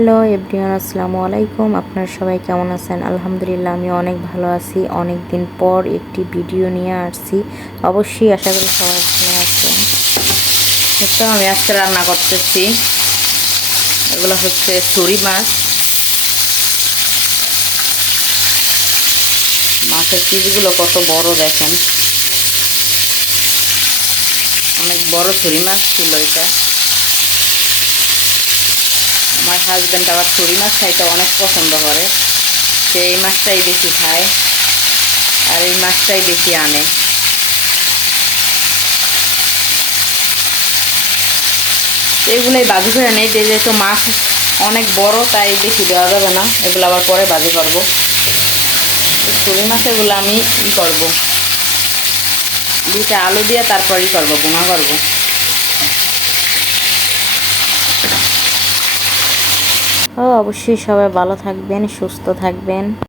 Hello everyone, আসসালামু আলাইকুম। আপনারা সবাই কেমন আছেন? আলহামদুলিল্লাহ, আমি অনেক ভালো আছি। অনেক দিন পর একটি ভিডিও নিয়ে আসছি। অবশ্যই আশা করি সবাই ভালো আছেন। তো আমি আজকে রান্না করতেছি, এগুলো হচ্ছে ছুরি মাছ। মাছের পিসগুলো কত বড় দেখেন, অনেক বড় ছুরি মাছ ছিল এটা। আমার হাজব্যান্ড আবার ছুরি মাছ খাইতে অনেক পছন্দ করে, সে এই মাছটাই বেশি খায় আর এই মাছটাই বেশি আনে। এগুলোই বাজি করে নেই, যেহেতু মাছ অনেক বড় তাই বেশি দেওয়া যাবে না, এগুলো আবার পরে বাজি করব। ছুরি মাছেরগুলো আমি করব, দুইটা আলু দিয়ে তারপরই করব, বোনা করব। অবশ্যই সবাই ভালো থাকবেন, সুস্থ থাকবেন।